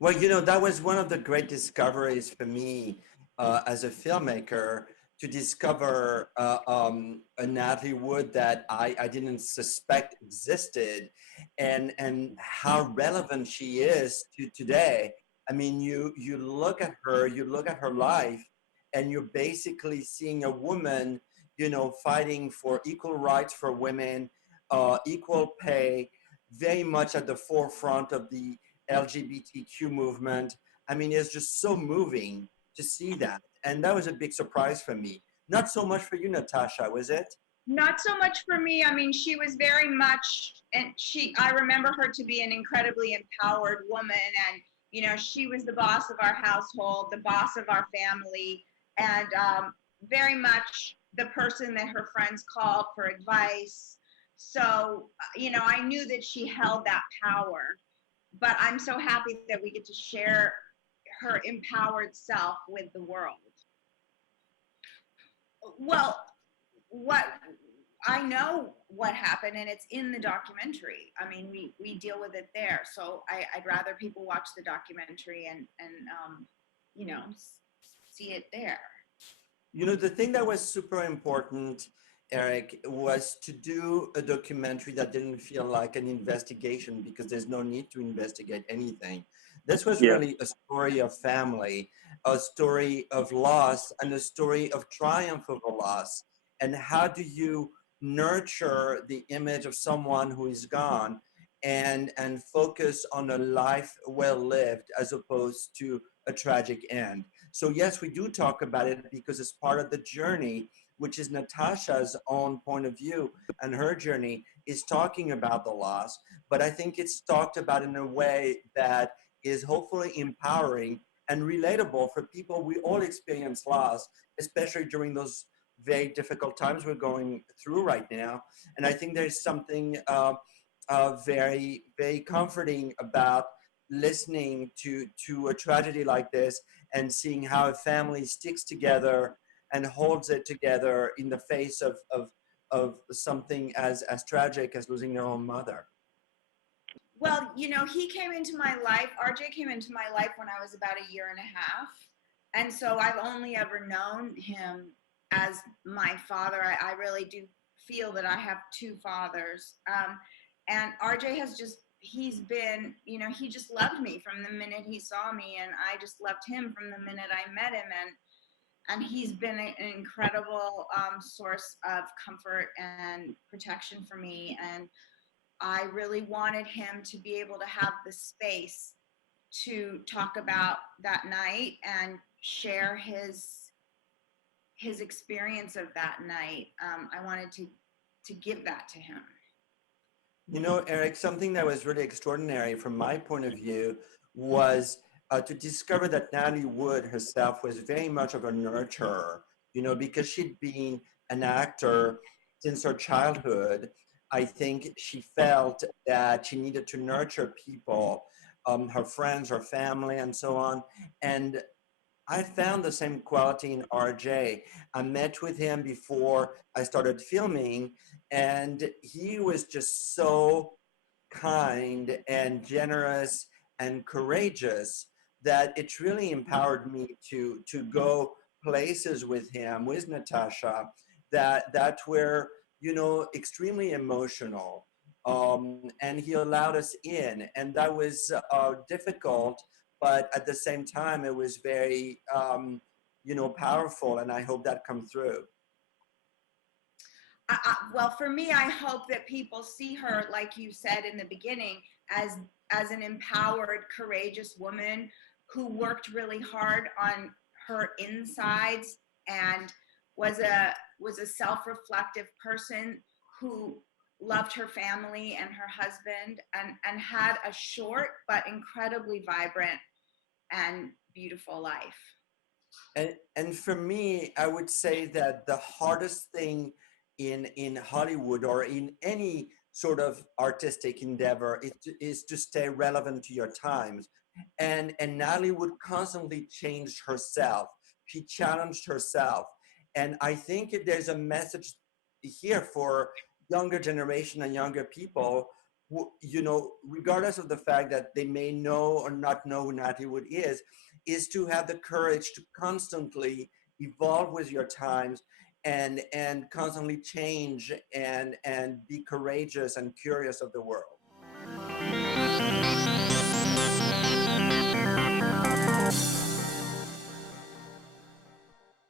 Well, that was one of the great discoveries for me as a filmmaker to discover a Natalie Wood that I didn't suspect existed, and how relevant she is to today. I mean, you look at her, you look at her life, and you're basically seeing a woman, fighting for equal rights for women, equal pay, very much at the forefront of the LGBTQ movement. I mean, it's just so moving to see that. And that was a big surprise for me. Not so much for you, Natasha, was it? Not so much for me. I mean, she was very much, and I remember her to be an incredibly empowered woman. And, she was the boss of our household, the boss of our family, and very much the person that her friends called for advice. So, I knew that she held that power. But I'm so happy that we get to share her empowered self with the world. Well, what I know what happened, and it's in the documentary. I mean, we deal with it there. So I'd rather people watch the documentary and you know see it there. The thing that was super important, Eric, was to do a documentary that didn't feel like an investigation because there's no need to investigate anything. This was Yeah. really a story of family, a story of loss, and a story of triumph over loss. And how do you nurture the image of someone who is gone and focus on a life well lived as opposed to a tragic end? So yes, we do talk about it because it's part of the journey, which is Natasha's own point of view, and her journey is talking about the loss. But I think it's talked about in a way that is hopefully empowering and relatable for people. We all experience loss, especially during those very difficult times we're going through right now. And I think there's something very, very comforting about listening to a tragedy like this and seeing how a family sticks together and holds it together in the face of something as tragic as losing their own mother. Well, he came into my life. RJ came into my life when I was about a year and a half, and so I've only ever known him as my father. I really do feel that I have two fathers. And RJ has he's been, he just loved me from the minute he saw me, and I just loved him from the minute I met him. And he's been an incredible source of comfort and protection for me. And I really wanted him to be able to have the space to talk about that night and share his experience of that night. I wanted to give that to him. Eric, something that was really extraordinary from my point of view was to discover that Natalie Wood herself was very much of a nurturer, because she'd been an actor since her childhood. I think she felt that she needed to nurture people, her friends, her family, and so on. And I found the same quality in RJ. I met with him before I started filming, and he was just so kind and generous and courageous that it really empowered me to go places with him, with Natasha, that were extremely emotional. And he allowed us in, and that was difficult, but at the same time it was very powerful, and I hope that comes through. Well, for me, I hope that people see her, like you said in the beginning, as an empowered, courageous woman who worked really hard on her insides and was a self-reflective person who loved her family and her husband and had a short but incredibly vibrant and beautiful life. And for me, I would say that the hardest thing in Hollywood or in any sort of artistic endeavor is to stay relevant to your times. And Natalie would constantly change herself. She challenged herself. And I think there's a message here for younger generation and younger people you know, regardless of the fact that they may know or not know who Natalie Wood is to have the courage to constantly evolve with your times and constantly change and be courageous and curious of the world.